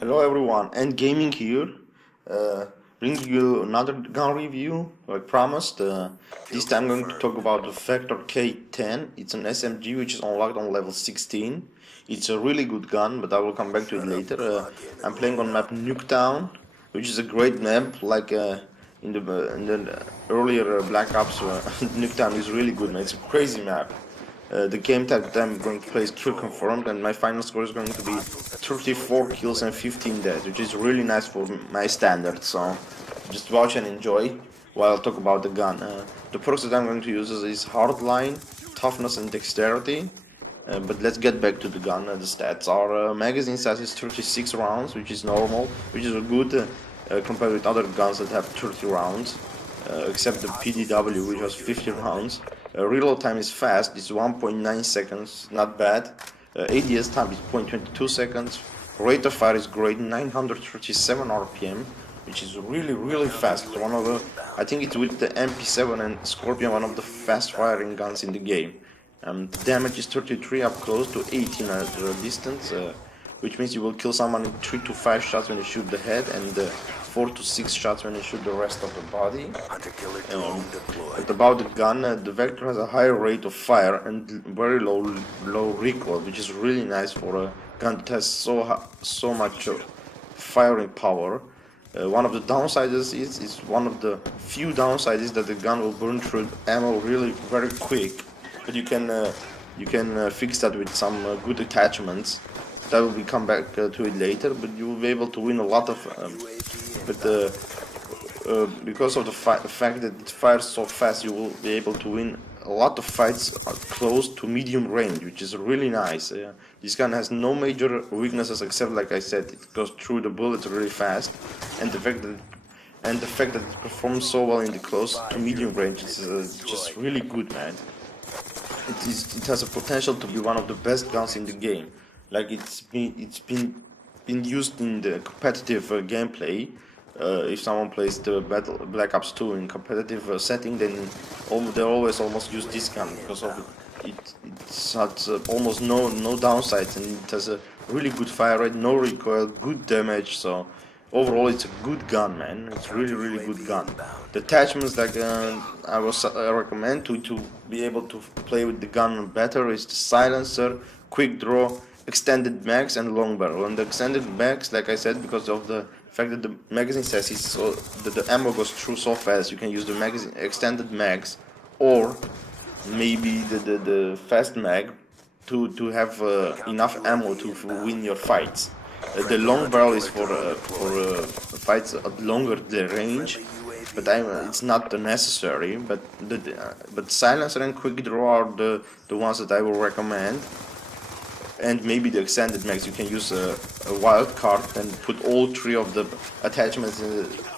Hello everyone, and gaming here, uh, bringing you another gun review, like promised. This time I'm going to talk about the Vector K10. It's an SMG which is unlocked on level 16. It's a really good gun, but I will come back to it later. I'm playing on map Nuketown, which is a great map, like in the earlier Black Ops. Nuketown is really good, man. It's a crazy map. The game that I'm going to play is kill confirmed, and my final score is going to be 34 kills and 15 deaths, which is really nice for my standards. So just watch and enjoy while I talk about the gun. The perks that I'm going to use is hardline, toughness, and dexterity. But let's get back to the gun. The stats are magazine size is 36 rounds, which is normal, which is good compared with other guns that have 30 rounds, except the PDW, which has 50 rounds. Reload time is fast, it's 1.9 seconds, not bad. ADS time is 0.22 seconds. Rate of fire is great, 937 RPM, which is really fast. One of the, I think it's with the MP7 and Scorpion, one of the fast firing guns in the game. The damage is 33 up close to 18 at distance, which means you will kill someone in 3 to 5 shots when you shoot the head, and 4 to 6 shots when you shoot the rest of the body. But about the gun, the Vector has a higher rate of fire and very low recoil, which is really nice for a gun that has so much firing power. One of the downsides is one of the few downsides is that the gun will burn through ammo really very quick. But you can fix that with some good attachments. That will be come back to it later. But you will be able to win a lot of. Because of the fact that it fires so fast, you will be able to win a lot of fights close to medium range, which is really nice. This gun has no major weaknesses except, like I said, it goes through the bullets really fast, and the fact that it performs so well in the close to medium range is just really good, man. It has a potential to be one of the best guns in the game. Like it's been used in the competitive gameplay. If someone plays the Black Ops 2 in competitive setting, then they always almost use this gun because of it. It's has almost no downsides, and it has a really good fire rate, no recoil, good damage. So overall, it's a good gun, man. It's really good gun. The attachments that I recommend to be able to play with the gun better is the silencer, quick draw, extended mags, and long barrel. And the extended mags, like I said, because of the fact that the magazine says it's so that the ammo goes through so fast, you can use the magazine extended mags, or maybe the fast mag to have enough ammo to win your fights. The long barrel is for fights at longer range, but it's not necessary. But silencer and quick draw are the ones that I will recommend. And maybe the extended mags, you can use a wild card and put all 3 of the attachments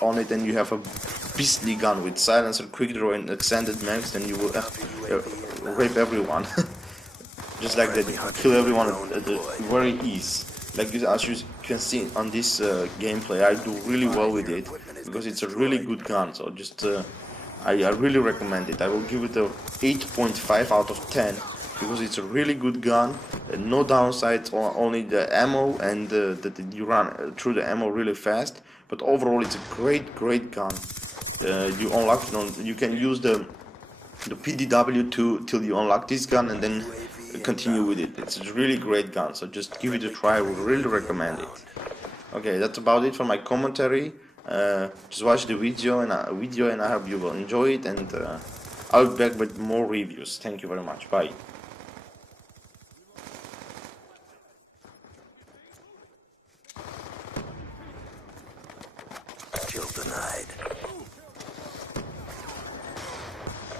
on it, and you have a beastly gun with silencer, quick draw, and extended mags. Then you will rape everyone. Just like that, you can kill everyone at the very ease. Like as you can see on this gameplay, I do really well with it because it's a really good gun. So just I really recommend it. I will give it a 8.5 out of 10 because it's a really good gun. No downsides, only the ammo, and that you run through the ammo really fast. But overall, it's a great gun. You unlock it you can use the PDW till you unlock this gun, and then continue with it. It's a really great gun, so just give it a try. I would really recommend it. Okay, that's about it for my commentary. Just watch the video, and I hope you will enjoy it, and I'll be back with more reviews. Thank you very much. Bye. Kill denied.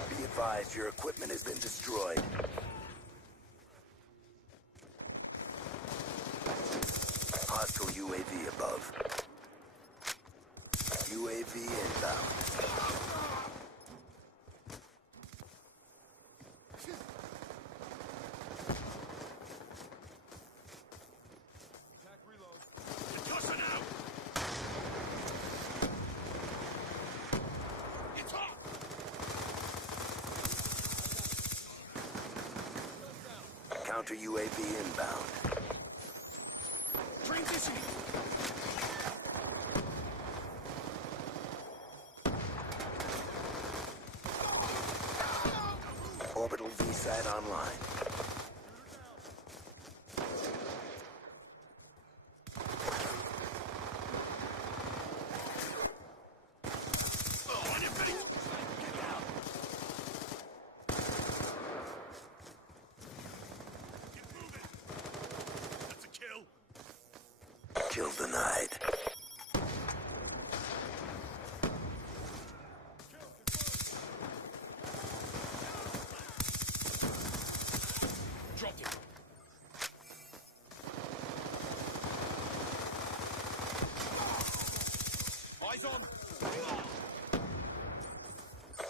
Be advised, your equipment has been destroyed. Hostile UAV above. UAV inbound. Counter UAV inbound. Transitioning. VSAT online. Kill denied. Dropped it. Eyes on.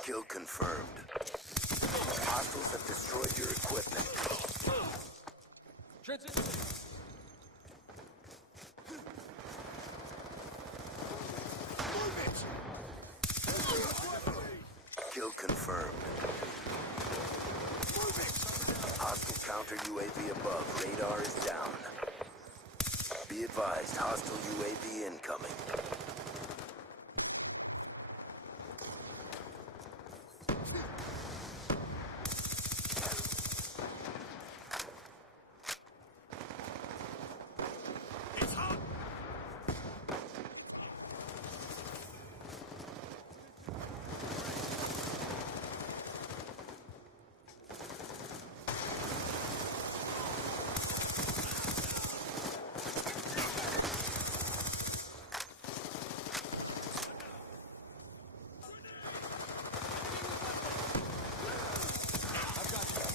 Kill confirmed. Hostiles have destroyed your equipment. Transition. Kill confirmed. Hostile counter UAV above. Radar is down. Be advised, hostile UAV incoming. It's hot.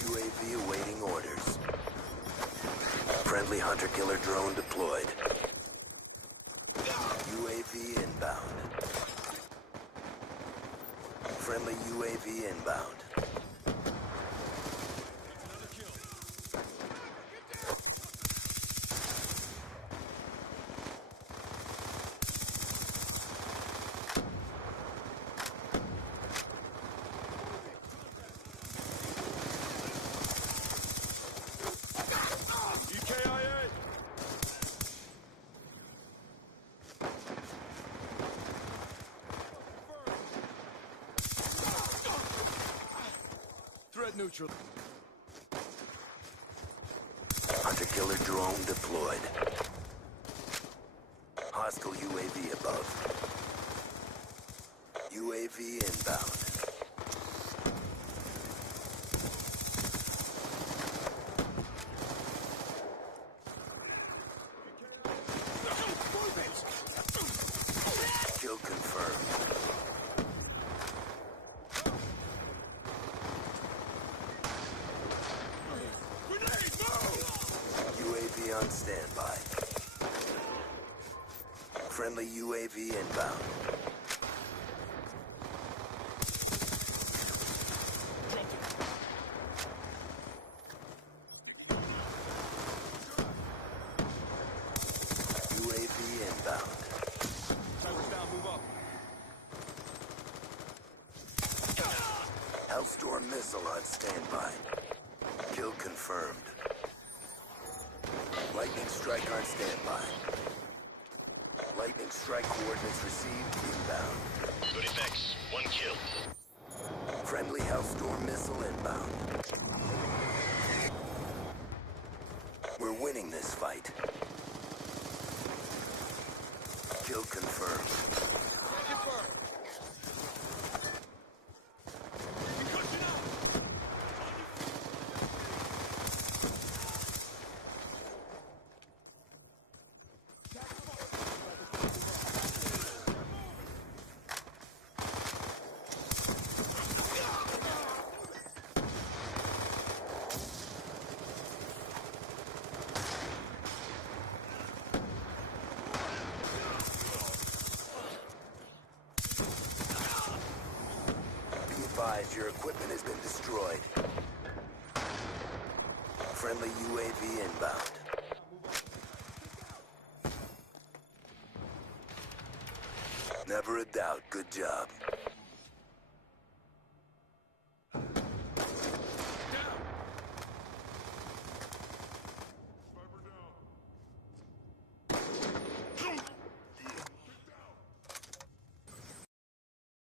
UAV awaiting orders. Friendly hunter-killer drone deployed. UAV inbound. Friendly UAV inbound. Another kill. EKIA. Threat neutral. Hunter-killer drone deployed. Hostile UAV above. UAV inbound. Kill confirmed. Grenade, move! UAV on standby. Friendly UAV inbound. Dropped it. UAV inbound. Towers down, move up. Hellstorm missile on standby. Kill confirmed. Lightning strike on standby. Lightning strike coordinates received inbound. Good effects. One kill. Friendly Hellstorm missile inbound. We're winning this fight. Kill confirmed. Confirmed. Concussion out. Be advised, your equipment has been destroyed. Friendly UAV inbound. Never a doubt. Good job.